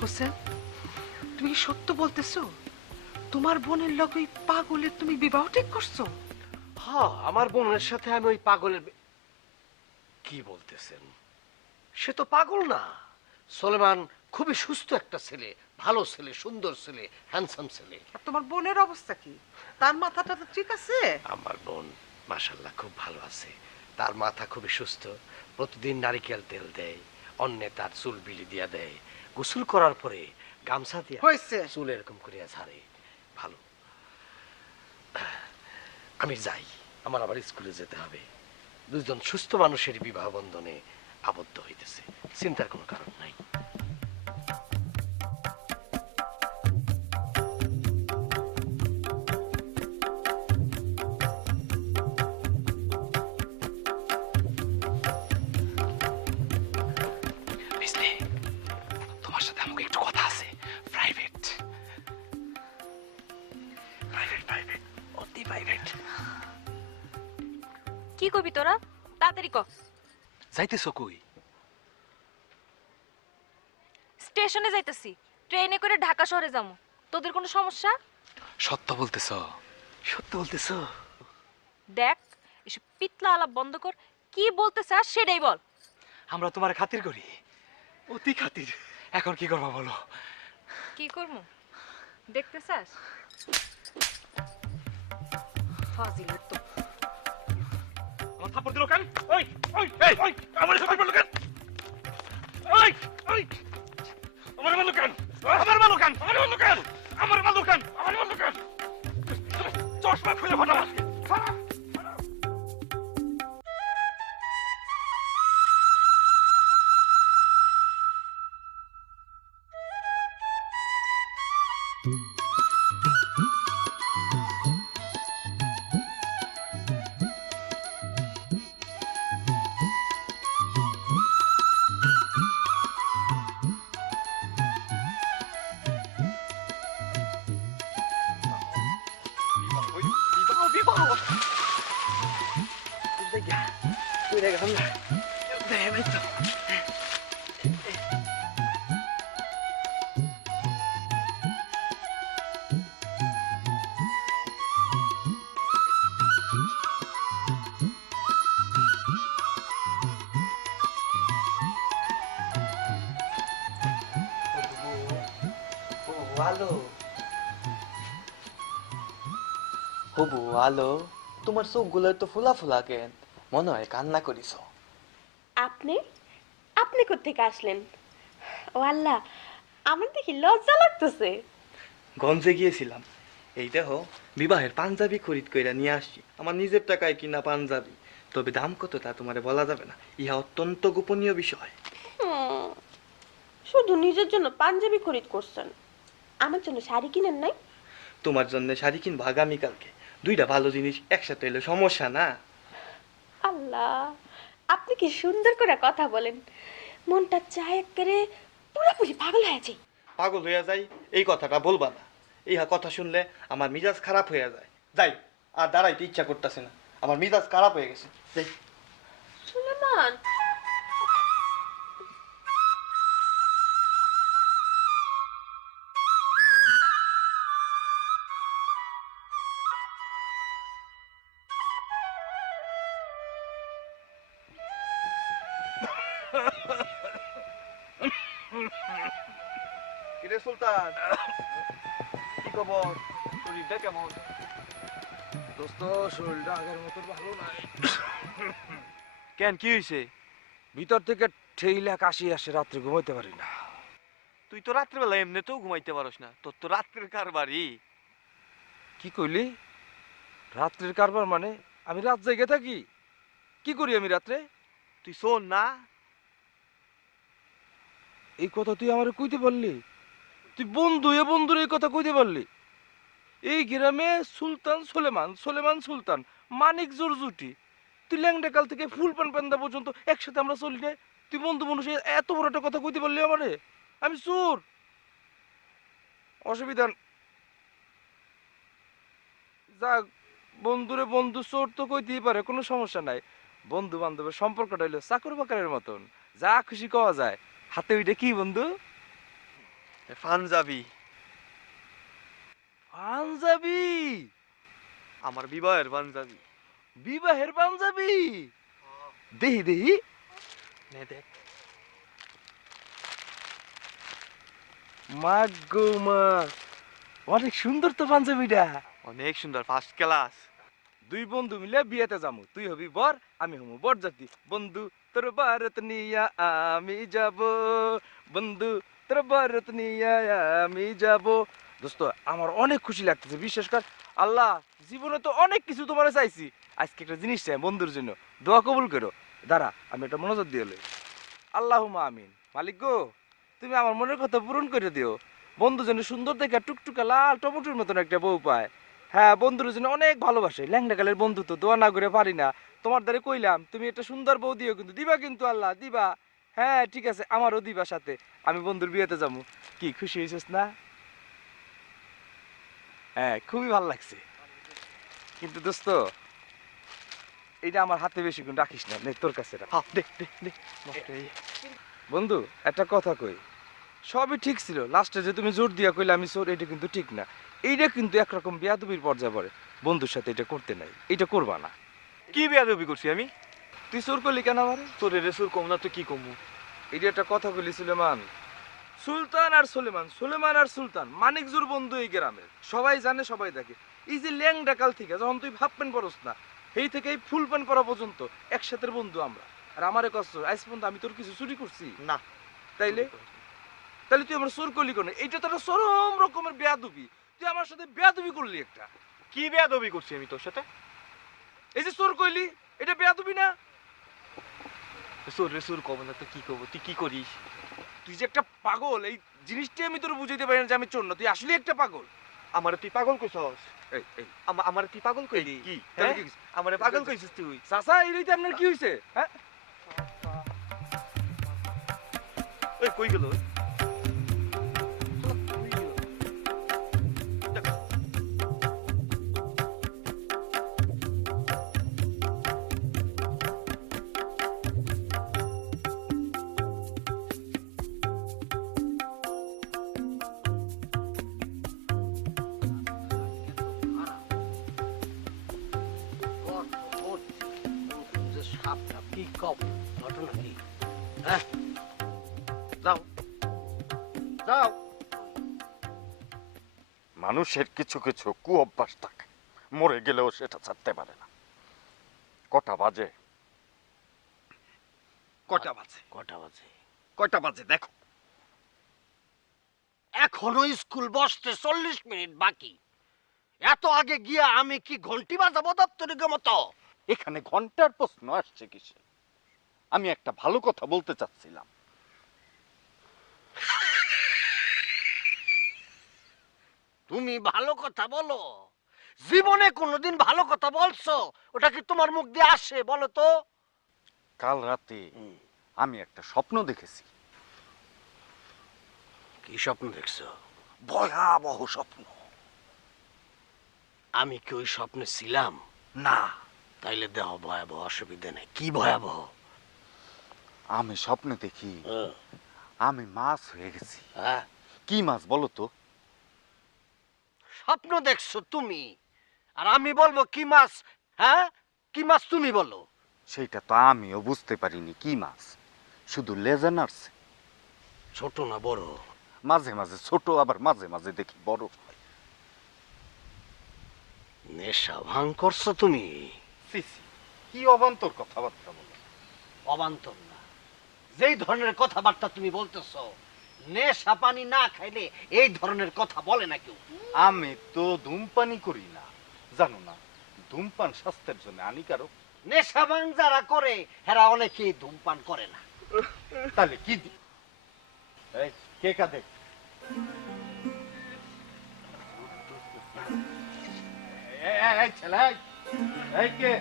হোসেন, তুমি সত্য বলতেছো? তোমার বোনের লগে ওই পাগলের তুমি বিবাহ ঠিক করছো? হ্যাঁ, আমার বোনের সাথে আমি ওই পাগলের কি বলতেছেন? সে তো পাগল না। সোলেমান খুবই সুস্থ একটা ছেলে, ভালো ছেলে, সুন্দর ছেলে, হ্যান্ডসাম ছেলে। আর তোমার বোনের অবস্থা কি? তার মাথাটা তো ঠিক আছে? আমার বোন মাশাল্লাহ খুব ভালো আছে। তার মাথা খুবই সুস্থ। প্রতিদিন নারিকেল তেল দেয়, অন্যে তার চুল বিলি দিয়া দেয়। গোসল করার পরে গামছা দিয়া হয়েছে। চুল এরকম করিয়া ছাড়ে। ভালো। আমি যাই, আমার আবার স্কুলে যেতে হবে। দুজন সুস্থ মানুষের বিবাহ বন্ধনে আবদ্ধ হইতেছে, চিন্তার কোনো কারণ নাই। তোমার সাথে আমাকে একটু কথা আছে, প্রাইভেট প্রাইভেট প্রাইভেট, অতি প্রাইভেট। কি কবি তোরা? তাড়াতাড়ি ক। যাইতেছো কই? স্টেশনে যাইতেছি, ট্রেনে করে ঢাকা শহরে যাবো। তোদের কোনো সমস্যা? সত্য বলতেছ? সত্য বলতেছ? দেখ, এসব পিতলা আলাপ বন্ধ কর। কি বলতে চাস সেটাই বল। আমরা তোমার খাতির করি, অতি খাতির। এখন কি করবা বলো? কি করবো দেখতে চাস? ফাজিল তো। আমার থাপ্পড় দিল কেন? ওই ওই ওই আমার সাথে বললো কেন? ওই ওই আমার বললো কেন? আমার বললো কেন? আমার বললো কেন? আমার বললো কেন? আমার বললো কেন? চশমা খুলে ফাটা। আলো হবু আলো, তোমার চোখগুলো তো ফুলা ফুলা কেন? মনে হয় কান্না করিস। আপনি আপনি কোত্থেকে আসলেন? ও আল্লাহ, আমার দেখি লজ্জা লাগতেছে। গঞ্জে গিয়েছিলাম, এই দেখো বিবাহের পাঞ্জাবি খরিদ কইরা নিয়ে আসছি। আমার নিজের টাকায় কিনা পাঞ্জাবি, তবে দাম কত তা তোমারে বলা যাবে না, ইহা অত্যন্ত গোপনীয় বিষয়। শুধু নিজের জন্য পাঞ্জাবি খরিদ করছেন, আমার জন্য শাড়ি কিনেন নাই? তোমার জন্য শাড়ি কিনবো আগামীকালকে। দুইটা ভালো জিনিস একসাথে এলে সমস্যা না। আল্লাহ, আপনি কি সুন্দর করে কথা বলেন, মনটা চায় একেবারে পুরোপুরি পাগল হয়ে যায়। পাগল হইয়া যাই এই কথাটা বলবা না, ইহা কথা শুনলে আমার মিজাজ খারাপ হইয়া যায়। যাই, আর দাঁড়াইতে ইচ্ছা করতেছে না, আমার মিজাজ খারাপ হয়ে গেছে। যাই। সুলেমান, কিরে সুলতান, কি খবর? শরীরটা কেমন? দোস্ত, শরীরটা আগের মতো ভালো নাই। কেন, কি হয়েছে? ভিতর থেকে ঠেইলা কাশি আসে, রাত্রে ঘুমাইতে পারি না। তুই তো রাত্রেবেলা এমনিতেও ঘুমাইতে পারস না, তোর তো রাত্রের কারবারই। কি কইলি? রাত্রের কারবার মানে? আমি রাত জেগে থাকি? কি করি আমি রাত্রে? তুই শোন না। এই কথা তুই আমার কইতে পারলি? তুই বন্ধু, এ বন্ধুর এই কথা কইতে পারলি? এই গ্রামে সুলতান সোলেমান, সোলেমান সুলতান, মানিক জোরজুটি। তুই ল্যাংডা কাল থেকে ফুল পান পান্দা পর্যন্ত একসাথে আমরা চলি না। তুই বন্ধু মানুষ এত বড় একটা কথা কইতে পারলি আমারে? আমি চোর? অসুবিধা যাক, বন্ধুরে বন্ধু চোর তো কইতেই পারে, কোনো সমস্যা নাই। বন্ধু বান্ধবের সম্পর্কটা হইলো চাকর বাকরের মতন, যা খুশি কওয়া যায়। হাতে ওইটা কি বন্ধু? পাঞ্জাবি। পাঞ্জাবি? আমার বিবাহের পাঞ্জাবি। বিবাহের পাঞ্জাবি? দেহি দেহি। নে দেখ। মা গো মা, অনেক সুন্দর তো পাঞ্জাবিটা। অনেক সুন্দর, ফার্স্ট ক্লাস। দুই বন্ধু মিলে বিয়েতে যাবো, তুই হবি বর, আমি হবো বরযাত্রী। বন্ধু তোর বারাত নিয়া আমি যাব, বন্ধু তোর বারাত নিয়া আমি যাব। দোস্ত আমার অনেক খুশি লাগতেছে, বিশেষ কর আল্লাহ জীবনে তো অনেক কিছু তোমার চাইছি, আজকে একটা জিনিস চাই বন্ধুর জন্য, দোয়া কবুল করো। দাঁড়া আমি একটা মনোযোগ দিয়ে লই। আল্লাহুম্মা আমিন। মালিক গো, তুমি আমার মনের কথা পূরণ করে দিও। বন্ধু যেন সুন্দর দেখে টুকটুকা লাল টমেটোর মতন একটা বউ পায়। হ্যাঁ, বন্ধুর জন্য অনেক ভালোবাসে, ল্যাংড়াকালের বন্ধু তো দোয়া না করে পারি না। তোমার দ্বারা কইলাম তুমি একটা সুন্দর বউ দিও, কিন্তু দিবা কিন্তু আল্লাহ দিবা। হ্যাঁ ঠিক আছে, আমারও দিবা সাথে, আমি বন্ধুর বিয়েতে যাবো। কি খুশি হয়েছিস না? হ্যাঁ খুবই ভালো লাগছে। কিন্তু দোস্ত এটা আমার হাতে বেশিক্ষণ রাখিস না, নে তোর কাছে রাখ। হ্যাঁ, দে দে দে। নষ্ট হয়ে। বন্ধু একটা কথা কই, সবই ঠিক ছিল, লাস্টে যে তুমি জোর দিয়া কইলে আমি চোর, এটা কিন্তু ঠিক না। এইটা কিন্তু একরকম বেয়াদবির পর্যায়ে পড়ে। বন্ধুর সাথে এটা করতে নাই, এটা করবা না। কি বেয়াদবি করছি আমি? তুই চোর করলি কেন আমারে? তোরে রে সুর কম না তো কি কমু? এটা একটা কথা কইলি সুলেমান। সুলতান আর সুলেমান, সুলেমান আর সুলতান মানিকজোর বন্ধু এই গ্রামের, সবাই জানে সবাই দেখে। এই যে ল্যাংডা কাল থেকে যখন তুই হাফ প্যান্ট পরস না, এই থেকে এই ফুল প্যান্ট পরা পর্যন্ত একসাথে বন্ধু আমরা। আর আমারে কষ্ট আজ পর্যন্ত আমি তোর কিছু চুরি করছি? না। তাইলে তাহলে তুই আমার চোর করলি কেন? এইটা তো একটা চরম রকমের বেয়াদবি। তুই আমার সাথে বেয়াদবি করলি একটা। কি বেয়াদবি করছি আমি তোর সাথে? এই যে চোর কইলি, এটা বেয়াদবি না? সুর রে সুর কম না তো কি কমু? তুই কি করিস? তুই যে একটা পাগল, এই জিনিসটাই আমি তোর বুঝাইতে পারি না যে আমি চোর না, তুই আসলে একটা পাগল। আমারে তুই পাগল কইছস? এই এই আমারে তুই পাগল কইলি? কি হ্যাঁ? কি কইছিস? আমারে পাগল কইছিস তুই? চাচা এইটাই আপনার কি হইছে? হ্যাঁ ওই কই গেল? মানুষের কিছু কিছু কু অভ্যাস থাকে, মরে গেলেও সেটা ছাড়তে পারে না। কটা বাজে? কটা বাজে? কয়টা বাজে দেখো। এখনো স্কুল বসতে 40 মিনিট বাকি। এত আগে গিয়া আমি কি ঘন্টি বাজাবো দপ্তরিকে মতো? এখানে ঘন্টার প্রশ্ন আসছে কিসে? আমি একটা ভালো কথা বলতে চাচ্ছিলাম। তুমি ভালো কথা বলো? জীবনে কোনোদিন ভালো কথা বলছো? ওটা কি তোমার মুখ দিয়ে আসে বলো তো? কাল রাতে আমি একটা স্বপ্ন দেখেছি। কি স্বপ্ন দেখছো? ভয়াবহ স্বপ্ন। আমি কি ওই স্বপ্নে ছিলাম? না, তাইলে দেহ ভয়াবহ, অসুবিধা নেই। কি ভয়াবহ? আমি স্বপ্নে দেখি আমি মাছ হয়ে গেছি। হ্যাঁ? কি মাছ বলো তো? স্বপ্ন দেখছো তুমি, আর আমি বলবো কি মাছ? হ্যাঁ, কি মাছ তুমি বলো? সেইটা তো আমিও বুঝতে পারিনি কি মাছ, শুধু লেজা নাড়ছে। ছোট না বড়? মাঝে মাঝে ছোট, আবার মাঝে মাঝে দেখি বড়। নেশা ভাঙ করছো তুমি? সিসি, কি অবান্তর কথাবার্তা বলো। অবান্তর না, যেই ধরনের কথাবার্তা তুমি বলতেছো, নেশা পানি না খাইলে এই ধরনের কথা বলে না কেউ। আমি তো ধূমপানই করি না, জানো না ধূমপান স্বাস্থ্যের জন্য হানিকারক। নেশা ভাঙ যারা করে হেরা অনেকেই ধূমপান করে না। তাহলে কি এই কে কাঁদে? এই ছেলে, এই কে?